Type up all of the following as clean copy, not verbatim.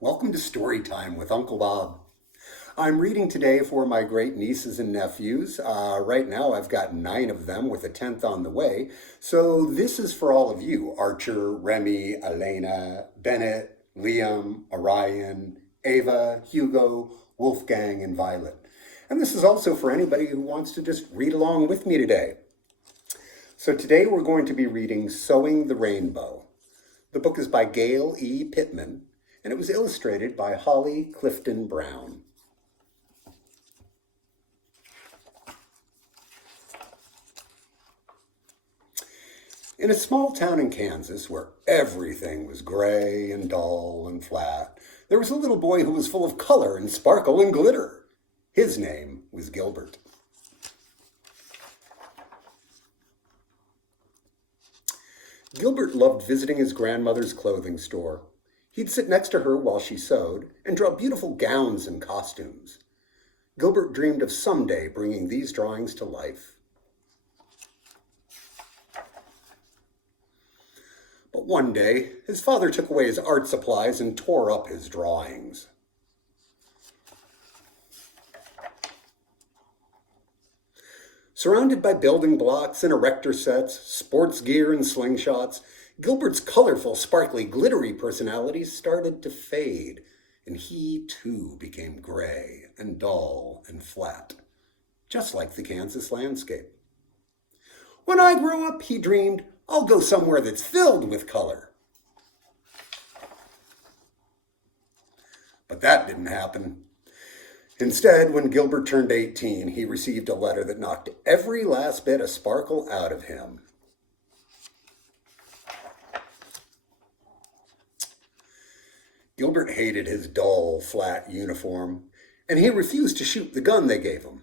Welcome to Story Time with Uncle Bob. I'm reading today for my great nieces and nephews. Right now I've got 9 of them with a 10th on the way. So this is for all of you, Archer, Remy, Elena, Bennett, Liam, Orion, Ava, Hugo, Wolfgang, and Violet. And this is also for anybody who wants to just read along with me today. So today we're going to be reading Sowing the Rainbow. The book is by Gail E. Pittman, and it was illustrated by Holly Clifton Brown. In a small town in Kansas where everything was gray and dull and flat, there was a little boy who was full of color and sparkle and glitter. His name was Gilbert. Gilbert loved visiting his grandmother's clothing store. He'd sit next to her while she sewed and draw beautiful gowns and costumes. Gilbert dreamed of someday bringing these drawings to life. But one day, his father took away his art supplies and tore up his drawings. Surrounded by building blocks and erector sets, sports gear and slingshots, Gilbert's colorful, sparkly, glittery personality started to fade, and he too became gray and dull and flat, just like the Kansas landscape. When I grow up, he dreamed, I'll go somewhere that's filled with color. But that didn't happen. Instead, when Gilbert turned 18, he received a letter that knocked every last bit of sparkle out of him. Gilbert hated his dull, flat uniform, and he refused to shoot the gun they gave him.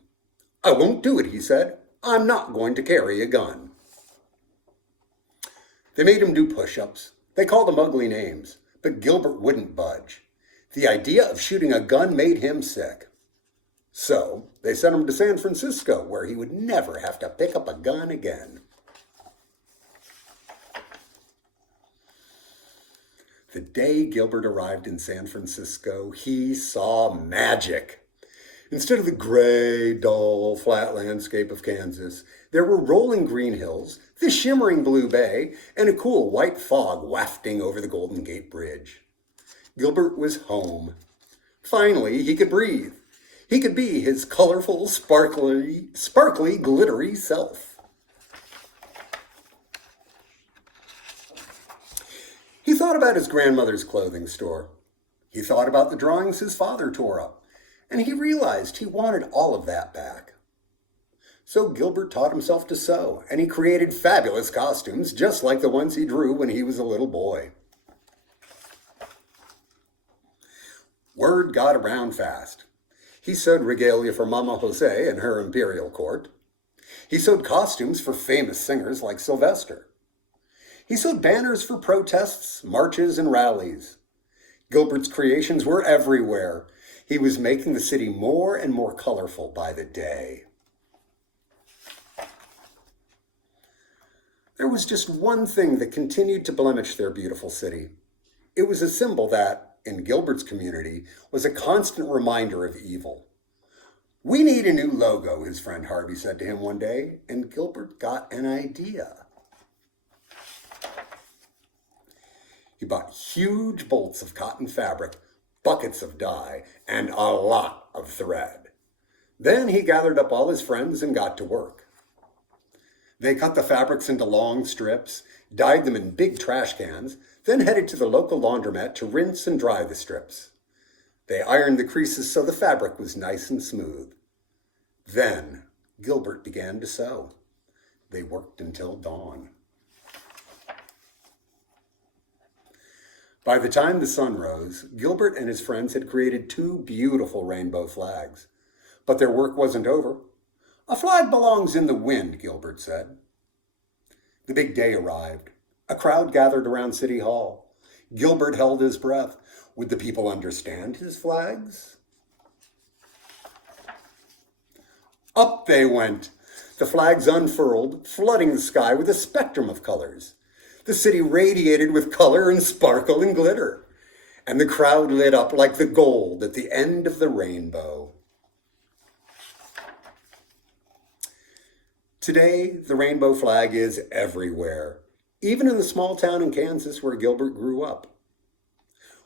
I won't do it, he said. I'm not going to carry a gun. They made him do push-ups. They called him ugly names, but Gilbert wouldn't budge. The idea of shooting a gun made him sick. So they sent him to San Francisco, where he would never have to pick up a gun again. The day Gilbert arrived in San Francisco, he saw magic. Instead of the gray, dull, flat landscape of Kansas, there were rolling green hills, the shimmering blue bay, and a cool white fog wafting over the Golden Gate Bridge. Gilbert was home. Finally, he could breathe. He could be his colorful, sparkly, glittery self. He thought about his grandmother's clothing store. He thought about the drawings his father tore up, and he realized he wanted all of that back. So Gilbert taught himself to sew, and he created fabulous costumes just like the ones he drew when he was a little boy. Word got around fast. He sewed regalia for Mama Jose and her imperial court. He sewed costumes for famous singers like Sylvester. He sewed banners for protests, marches, and rallies. Gilbert's creations were everywhere. He was making the city more and more colorful by the day. There was just one thing that continued to blemish their beautiful city. It was a symbol that, in Gilbert's community, was a constant reminder of evil. We need a new logo, his friend Harvey said to him one day, and Gilbert got an idea. He bought huge bolts of cotton fabric, buckets of dye, and a lot of thread. Then he gathered up all his friends and got to work. They cut the fabrics into long strips, dyed them in big trash cans, then headed to the local laundromat to rinse and dry the strips. They ironed the creases so the fabric was nice and smooth. Then Gilbert began to sew. They worked until dawn. By the time the sun rose, Gilbert and his friends had created 2 beautiful rainbow flags. But their work wasn't over. A flag belongs in the wind, Gilbert said. The big day arrived. A crowd gathered around City Hall. Gilbert held his breath. Would the people understand his flags? Up they went. The flags unfurled, flooding the sky with a spectrum of colors. The city radiated with color and sparkle and glitter. and the crowd lit up like the gold at the end of the rainbow. Today, the rainbow flag is everywhere, even in the small town in Kansas where Gilbert grew up.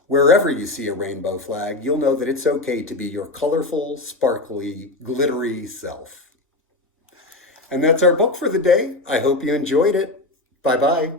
Wherever you see a rainbow flag, you'll know that it's okay to be your colorful, sparkly, glittery self. And that's our book for the day. I hope you enjoyed it. Bye-bye.